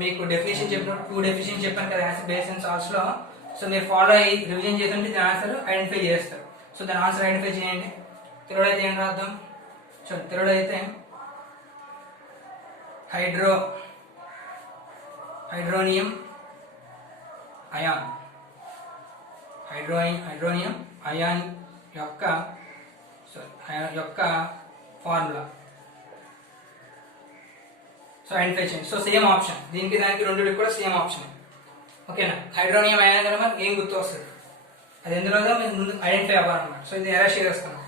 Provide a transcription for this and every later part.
మీకు డెఫినేషన్ చెప్పినప్పుడు 2 డెఫినేషన్ చెప్పాను కదా యాసిడ్ బేస్ అండ్ సాల్ట్స్ లో. సో మీరు ఫాలో అయ్యి రివిజన్ చేస్తుంటే దాని ఆన్సర్ ఐడెంటిఫై చేస్తారు. సో దాని ఆన్సర్ ఐడెంటిఫై చేయండి. థర్డ్ అయితే ఏం రాద్దాం? సో థర్డ్ అయితే హైడ్రోనియం అయాన్. హైడ్రోనియం అయాన్ యొక్క ఫార్ములా. సో ఐడెంటిఫై చేయండి. సో సేమ్ ఆప్షన్, దీనికి దానికి రెండుకి కూడా సేమ్ ఆప్షన్. ఓకేనా? హైడ్రోనియం అయాన్ కదా మనకి ఏం గుర్తు వస్తుంది, అది ఎందులో మీరు ముందు ఐడెంటిఫై అవ్వాలన్నమాట. సో ఇది ఎలా షేర్ చేస్తాను,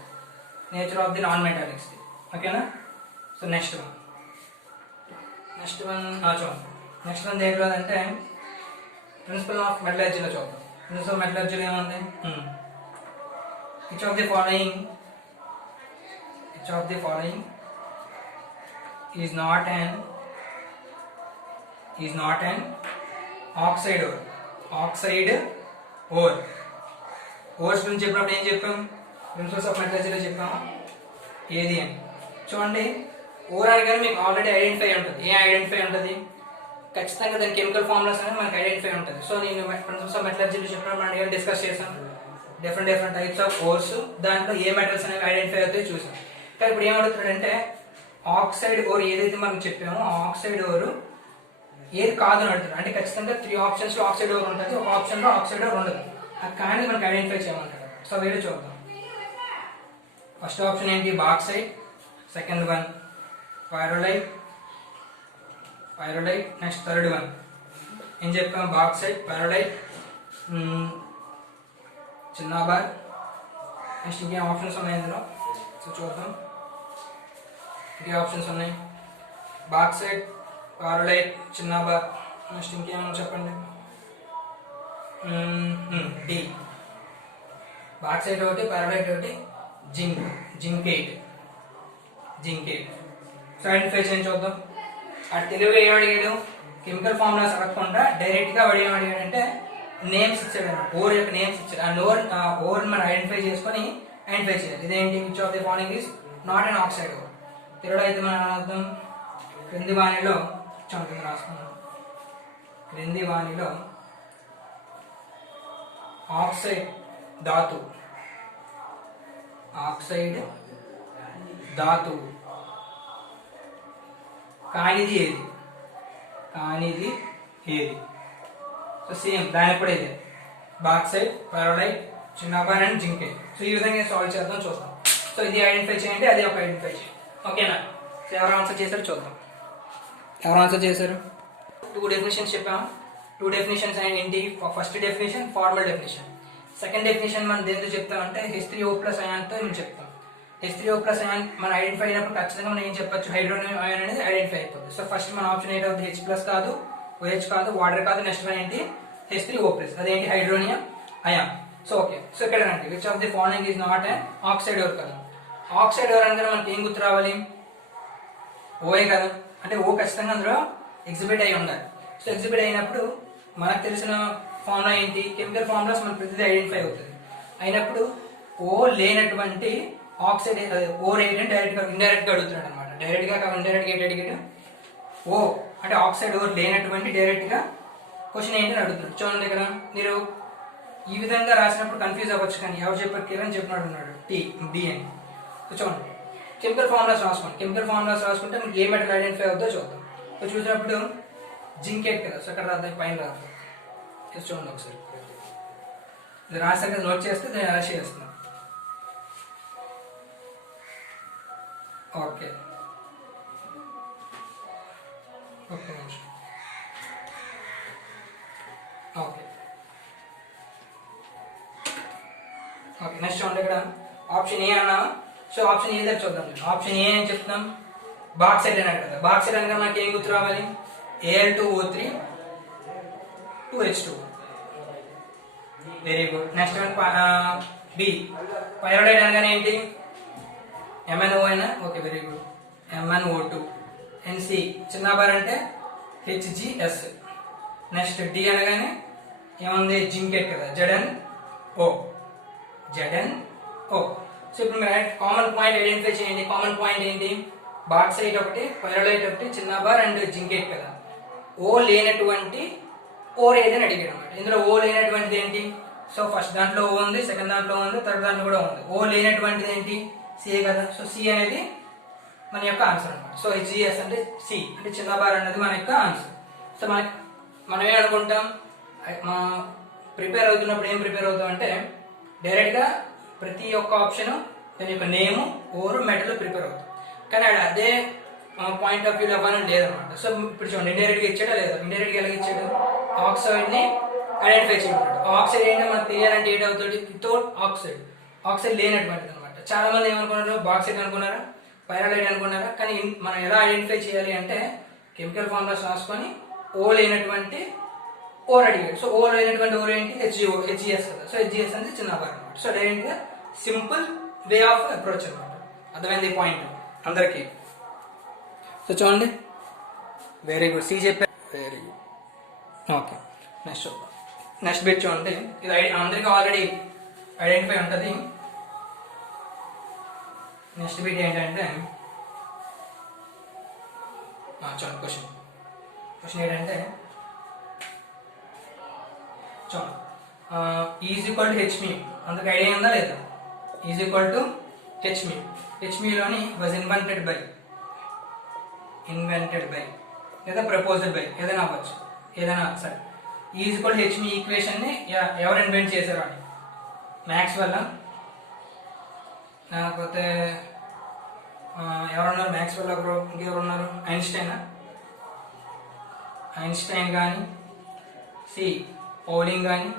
nature of the non metallics. ఓకేనా? సో నెక్స్ట్ వన్ చూద్దాం. నెక్స్ట్ వన్ దేంట్లో అంటే ప్రిన్సిపల్ ఆఫ్ మెటలర్జీలో చూద్దాం. ప్రిన్సిపల్ ఆఫ్ మెటలర్జీలో ఏముంది? Which of the following is not an oxide ore. ఓర్స్ గురించి చెప్పినప్పుడు ఏం చెప్పాం? ప్రిన్సిపల్స్ ఆఫ్ మెటలర్జీలో చెప్పాము ఏది అని. చూడండి, ఓర్ అని కానీ మీకు ఆల్రెడీ ఐడెంటిఫై ఉంటుంది. ఏం ఐడెంటిఫై ఉంటుంది? ఖచ్చితంగా దాని కెమికల్ ఫార్ములాస్ అనేది మనకి ఐడెంటిఫై ఉంటుంది. సో నేను ప్రిన్సిపల్స్ ఆఫ్ మెటలర్జీలో చెప్పినప్పుడు మనం ఏం డిస్కస్ చేసాం? డిఫరెంట్ టైప్స్ ఆఫ్ ఓర్స్, దాంట్లో ఏ మెటల్స్ అనేవి ఐడెంటిఫై అవుతాయో చూసాం. కానీ ఇప్పుడు ఏమడుగుతాడంటే ఆక్సైడ్ ఓర్ ఏదైతే మనం చెప్పామో ఆ ఆక్సైడ్ ఓర్ ఏది కాదు అని అడుగుతాడు. అంటే ఖచ్చితంగా 3 ఆప్షన్స్ లో ఆక్సైడ్ ఓర్ ఉంటుంది, ఒక ఆప్షన్ లో ఆక్సైడ్ ఓర్ ఉండదు. అది కానీ మనకి ఐడెంటిఫై చేయమంటాడు. సో వేరే చూద్దాం. ఫస్ట్ ఆప్షన్ ఏంటి? Bauxite. Second one pyrolite. Next third one ఏం చెప్పాం? Bauxite, pyrolite, cinnabar. నెక్స్ట్ ఇంకేం ఆప్షన్స్ ఉన్నాయి ఇందులో? సో చూద్దాం. ఇంకే ఆప్షన్స్ ఉన్నాయి? Bauxite, pyrolite, cinnabar. నెక్స్ట్ ఇంకేమన్నా చెప్పండి. డి. బాక్సైట్ ఒకటి, పైరోలైట్ ఒకటి, జింకేట్. సో ఐడెంటిఫై చేయని చూద్దాం. ఆ తెలుగులో ఏం అడిగాడు? కెమికల్ ఫార్ములాస్ అడగకుండా డైరెక్ట్ గా వాడు ఏం అడిగాడంటే నేమ్స్ ఇచ్చాడు. ఓర్ యొక్క నేమ్స్ ఇచ్చాడు. ఆ ఓర్ మనం ఐడెంటిఫై చేసుకొని ఐడెంటిఫై చేయాలి. ఇదేంటి? Which of the following is not an oxide ore. తెలుగులో అయితే మనం అర్థం క్రింది వాణిలో రాసుకున్నాం. క్రింది వాణిలో ఆక్సైడ్ ధాతువు కానిది ఏది? సో సేమ్ దానికి కూడా ఇదే bauxite, pyrolite, చిన్నాబార్ and zincate. So ఈ విధంగా సాల్వ్ చేద్దాం, చూద్దాం. సో ఇది ఐడెంటిఫై చేయండి, అది ఒక ఐడెంటిఫై చేయండి. ఓకేనా? సో ఎవరు ఆన్సర్ చేశారు చూద్దాం. ఎవరు ఆన్సర్ చేశారు? 2 డెఫినేషన్స్ చెప్పాము. 2 డెఫినేషన్స్ ఏంటి? First definition formal definition. Second definition మనం దేంతో చెప్తామంటే H3O+ అయాన్తో మేము చెప్తాం. H3O+ అయాన్ మనం ఐడెంటిఫై అయినప్పుడు ఖచ్చితంగా మనం ఏం చెప్పొచ్చు? హైడ్రోనియం అయాన్ అనేది ఐడెంటిఫై అయిపోతుంది. సో ఫస్ట్ మన ఆప్షన్ ఏంటవుతుంది? H+ కాదు, OH కాదు, వాటర్ కాదు. నెక్స్ట్ వన్ ఏంటి? H3O+. అదేంటి? Hydronium ion. So okay. So ఇక్కడ రండి. Which of the following is not an oxide ore కదా. ఆక్సైడ్ ఓర్ అంటే మనకి ఏం గుర్తు రావాలి? ఓఏ కదా. అంటే ఓ ఖచ్చితంగా అందులో ఎగ్జిబిట్ అయి ఉండాలి. సో ఎగ్జిబిట్ అయినప్పుడు మనకు తెలిసిన ఫార్ములా ఏంటి? కెమికల్ ఫార్ములాస్ మనకు ప్రతిదీ ఐడెంటిఫై అవుతుంది. అయినప్పుడు ఓ లేనటువంటి ఆక్సైడ్ ఓర్ ఏంటంటే ఇండైరెక్ట్ గా అడుగుతున్నాడు అనమాట. డైరెక్ట్ గా కాదు, ఇండైరెక్ట్ గా అడిగాడు. ఓ అంటే ఆక్సైడ్ ఓర్ లేనటువంటి డైరెక్ట్ గా క్వశ్చన్ ఏంటని అడుగుతున్నాడు. చూడండి, ఇక్కడ మీరు ఈ విధంగా రాసినప్పుడు కన్ఫ్యూజ్ అవ్వచ్చు. కానీ ఎవరు చెప్పారు? కిరణ్ చెప్పినట్టు ఉన్నాడు డి అని. సో చూడండి, కెమికల్ ఫార్ములాస్ రాసుకోండి. కెమికల్ ఫార్ములాస్ రాసుకుంటే మీకు ఏ మెటల్ ఐడెంటిఫై అవుతుందో చూద్దాం. సో చూసినప్పుడు జింకేట్ కదా. సో అక్కడ రాద్దాం, పైన రాద్దాం. చూడండి ఒకసారి. ఇది రాసాక నోట్ చేస్తే నేను ఎలా చేస్తున్నాను. ఓకే, ఓకే నెక్స్ట్ చూడండి, ఇక్కడ ఆప్షన్ ఏ అన్నా. సో ఆప్షన్ ఏ దగ్గర చూద్దాం. ఆప్షన్ ఏ అని చెప్తున్నాం. బాక్సైట్ అన్నాడు కదా. బాక్సైట్ అనగా మనకి ఏం గుర్తు రావాలి? Al2O3 2H2. Very good. Next one B. Pyrolite అనగానే ఏంటి? MnO అయినా. Okay, very good. MnO2. NC. Cinnabar అంటే HGS. నెక్స్ట్ డి అనగానే ఏముంది? జింకేట్ కదా. ZnO. సో ఇప్పుడు మీరు కామన్ పాయింట్ ఐడెంటిఫై చేయండి. కామన్ పాయింట్ ఏంటి? బాక్సైట్ ఒకటి, పైరోలైట్ ఒకటి, చిన్నాబార్ అండ్ జింకేట్ కదా. ఓ లేనటువంటి ఓర్ ఏదని అడిగాడు అనమాట. ఇందులో ఓ లేనటువంటిది ఏంటి? సో ఫస్ట్ దాంట్లో ఓ ఉంది, సెకండ్ దాంట్లో ఉంది, థర్డ్ దాంట్లో కూడా ఉంది. ఓ లేనటువంటిది ఏంటి? సి కదా. సో సి అనేది మన యొక్క ఆన్సర్ అనమాట. సో హెచ్జిఎస్ అంటే సి అంటే చిన్న బార్ అనేది మన యొక్క ఆన్సర్. సో మనం ఏం అనుకుంటాం, ప్రిపేర్ అవుతున్నప్పుడు ఏం ప్రిపేర్ అవుతాం అంటే డైరెక్ట్గా ప్రతి ఒక్క ఆప్షన్ దాని యొక్క నేము ఓరు మెటల్ ప్రిపేర్ అవుతాం. కానీ అదే పాయింట్ ఆఫ్ వ్యూలో అవ్వాలని లేదనమాట. సో ఇప్పుడు చూడండి, ఇండైరెక్ట్గా ఇచ్చాడా లేదా? ఇండైరెక్ట్గా ఎలా ఇచ్చాడు? ఆక్సైడ్ని ఐడెంటిఫై చేయమంటాడు. ఆక్సైడ్ ఏంటో మనకు తెలియాలంటే ఏంటవుతుంది? వితౌట్ ఆక్సైడ్, ఆక్సైడ్ లేనటువంటిది అనమాట. చాలా మంది ఏమనుకున్నారు? బాక్సైడ్ అనుకున్నారా, పైరాలైడ్ అనుకున్నారా? కానీ మనం ఎలా ఐడెంటిఫై చేయాలి అంటే కెమికల్ ఫార్ములాస్ రాసుకొని ఓ లేనటువంటి ఓర్ అడిగాడు. సో ఓ లేనటువంటి ఓర్ ఏంటి? హెచ్జిఎస్ కదా. సో హెచ్జిఎస్ అనేది చిన్న బార్ అనమాట. సో డైరెక్ట్గా సింపుల్ వే ఆఫ్ అప్రోచ్ అనమాట. అర్థమైంది పాయింట్ అందరికీ? సో చూడండి, వెరీ గుడ్, సి చెప్పారు, very good. Okay, next bit చూడండి. ఇది అందరికీ ఆల్రెడీ ఐడెంటిఫై ఉంటుంది. నెక్స్ట్ బిట్ ఏంటంటే చూడండి, క్వశ్చన్ ఏంటంటే చూడండి, ఈజ్ ఈక్వల్ టు హెచ్మి. అందుకు ఐడియా ఉందా లేదా? ఈజ్ ఈక్వల్ టు హెచ్మి. హెచ్మిలోని వాజ్ ఇన్వెంటెడ్ బై లేదా ప్రపోజ్డ్ బై ఏదైనా అవ్వచ్చు, ఏదైనా సరే. ఈజ్ ఈక్వల్ టు హెచ్మి ఈక్వేషన్ని ఎవరు ఇన్వెంట్ చేశారు అని? మ్యాక్స్వెల్, లేకపోతే ఎవరున్నారు మ్యాక్స్వెల్, ఇంకెవరున్నారు? ఐన్స్టైన్ కానీ, సి పౌలింగ్ కానీ,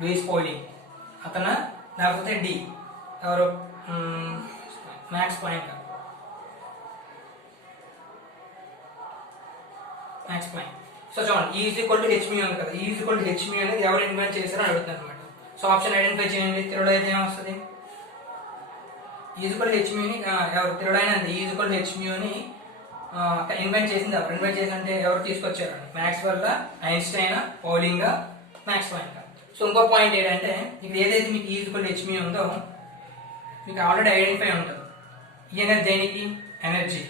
లూయిస్ పౌలింగ్ అతను, లేకపోతే డి ఎవరు? Max Planck. సో చూడండి, ఈజ్ ఈక్వల్ టు హెచ్మి ఉంది కదా. ఈజ్ ఈక్వల్ టు హెచ్మి అనేది ఎవరు ఇన్వెంట్ చేశారో అడుగుతుంది అనమాట. సో ఆప్షన్ ఐడెంటిఫై చేయండి. తిరుడు అయితే ఏమొస్తుంది? ఈజ్ ఈక్వల్ టు హెచ్మిని ఎవరు? తిరుడైన ఈజ్ ఈక్వల్ టు హెచ్మిని ఇన్వెంట్ చేసింది ఎవరు? ఇన్వెంట్ చేసి అంటే ఎవరు తీసుకొచ్చారు? Maxwell, Einstein, పౌలింగ్, max Planck. So ఇంకో పాయింట్ ఏంటంటే ఇక్కడ ఏదైతే మీకు ఈజ్ ఈక్వల్ టు హెచ్మి ఉందో మీకు ఆల్రెడీ ఐడెంటిఫై ఉంటుంది. ఈ అనేది దేనికి? ఎనర్జీ.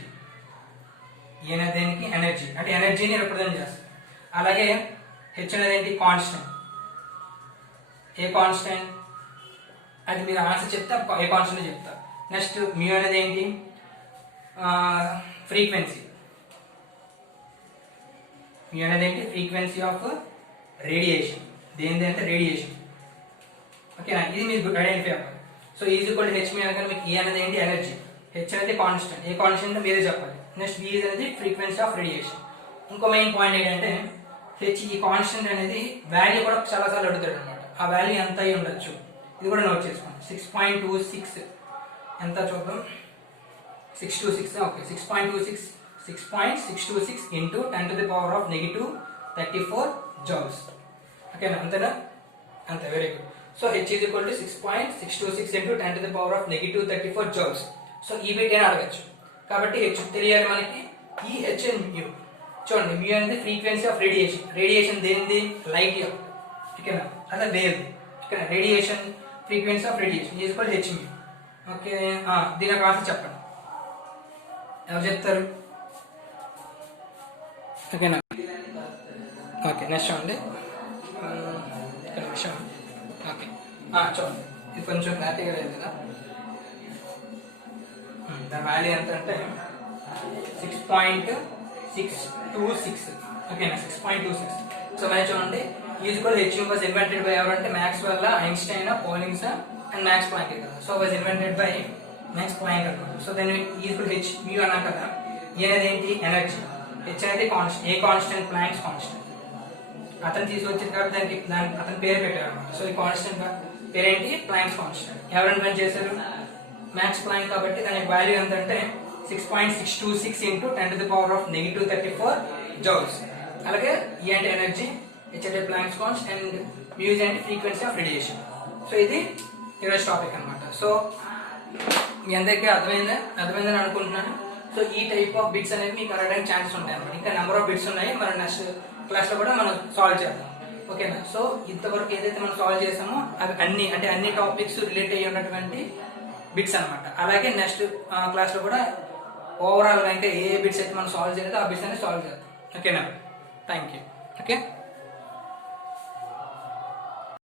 ఈ అనేది దేనికి? ఎనర్జీ. అంటే ఎనర్జీని రిప్రజెంట్ చేస్తుంది. అలాగే హెచ్ అనేది ఏంటి? కాన్స్టెంట్. ఏ కాన్స్టెంట్? అది మీరు ఆన్సర్ చెప్తే ఏ కాన్స్టెంట్ చెప్తారు. నెక్స్ట్ మ్యూ అనేది ఏంటి? ఫ్రీక్వెన్సీ. మ్యూ అనేది ఏంటి? Frequency of radiation. దేనిది అంటే రేడియేషన్. ఓకేనా? ఇది మీరు ఐడెంటిఫై అవ్వాలి. సో ఈజ్ ఈక్వల్ టు హెచ్మి అనగా మీకు ఏ అనేది ఏంటి? ఎనర్జీ. హెచ్ అనేది కాన్స్టెంట్. ఏ కాన్స్టెంట్ మీరే చెప్పాలి. నెక్స్ట్ వి అనేది ఫ్రీక్వెన్సీ ఆఫ్ రేడియేషన్. ఇంకో మెయిన్ పాయింట్ ఏంటంటే హెచ్, ఈ కాన్స్టెంట్ అనేది వాల్యూ కూడా చాలాసార్లు అడుగుతాడు అనమాట. ఆ వాల్యూ ఎంత అయి ఉండొచ్చు ఇది కూడా నోట్ చేసుకోండి. 6.26 ఎంత చూద్దాం? 626. Okay, 6.26 into 10⁻⁻34 joules. ఓకేనా? అంతేనా? అంతే, very good. So H is equal to 6.626 into 10⁻⁻34 joules. So ఈ బిట్ అయినా అడగచ్చు. కాబట్టి హెచ్ తెలియాలి మనకి. ఈ హెచ్ అండ్ మ్యూ చూడండి, మ్యూ అనేది ఫ్రీక్వెన్సీ ఆఫ్ రేడియేషన్. రేడియేషన్ దేనిది? లైట్ యొక్క. ఓకేనా? అదే వేవ్. ఓకేనా? Radiation frequency of radiation is equal to H mu. Okay, దీని ఒక ఆన్సర్ చెప్పండి. ఎవరు చెప్తారు? ఓకేనా? ఓకే, నెక్స్ట్ చూడండి. ఇక్కడ విషయం. ఓకే, చూడండి, ఇది కొంచెం క్లారిటీగా లేదు కదా. దాని వాల్యూ ఎంత అంటే 6.626. ఓకేనా? 6.26. సో మరి చూడండి, is equal H was invented by ఎవరంటే Maxwell, Einstein, Paulings and Max Planck కదా. So was invented by Max Planck అనమాట. సో దాన్ని ఈజ్ ఈక్వల్ హెచ్ మ్యూ అన్నా కదా. ఏ అనేది ఏంటి? ఎనర్జీ. హెచ్ అనేది కాన్స్టెంట్. ఏ కాన్స్టెంట్? Planck's constant. అతను తీసుకొచ్చింది కాబట్టి దానికి అతని పేరు పెట్టారు అనమాట. సో ఈ కాన్స్టెంట్ పేరేంటి? Planck's constant. ఎవరు ఇన్వెంట్ చేశారు? Max Planck. కాబట్టి దాని వాల్యూ ఎంత అంటే 6.626 ఇంటూ 10⁻⁻34 జౌల్స్. అలాగే ఈ అంటే ఎనర్జీ, హెచ్ అంటే ప్లాంక్స్ కాన్స్టెంట్ అండ్ మ్యూ అంటే ఫ్రీక్వెన్సీ ఆఫ్ రేడియేషన్. సో ఇది ఈరోజు టాపిక్ అనమాట. సో మీ అందరికీ అర్థమైందని అనుకుంటున్నాను. సో ఈ టైప్ ఆఫ్ బిట్స్ అనేవి మీకు అడగడానికి ఛాన్సెస్ ఉంటాయి అన్నమాట. ఇంకా నెంబర్ ఆఫ్ బిట్స్ ఉన్నాయి. మన నెక్స్ట్ క్లాస్లో కూడా మనం సాల్వ్ చేద్దాం. ఓకేనా? సో ఇంతవరకు ఏదైతే మనం సాల్వ్ చేసామో అవి అన్ని టాపిక్స్ రిలేట్ అయ్యి ఉన్నటువంటి బిట్స్ అనమాట. అలాగే నెక్స్ట్ క్లాస్లో కూడా ఓవరాల్గా ఇంకా ఏ బిట్స్ అయితే మనం సాల్వ్ చేయలేదు ఆ బిట్స్ అనేది సాల్వ్ చేద్దాం. ఓకేనా? Thank you. ఓకే.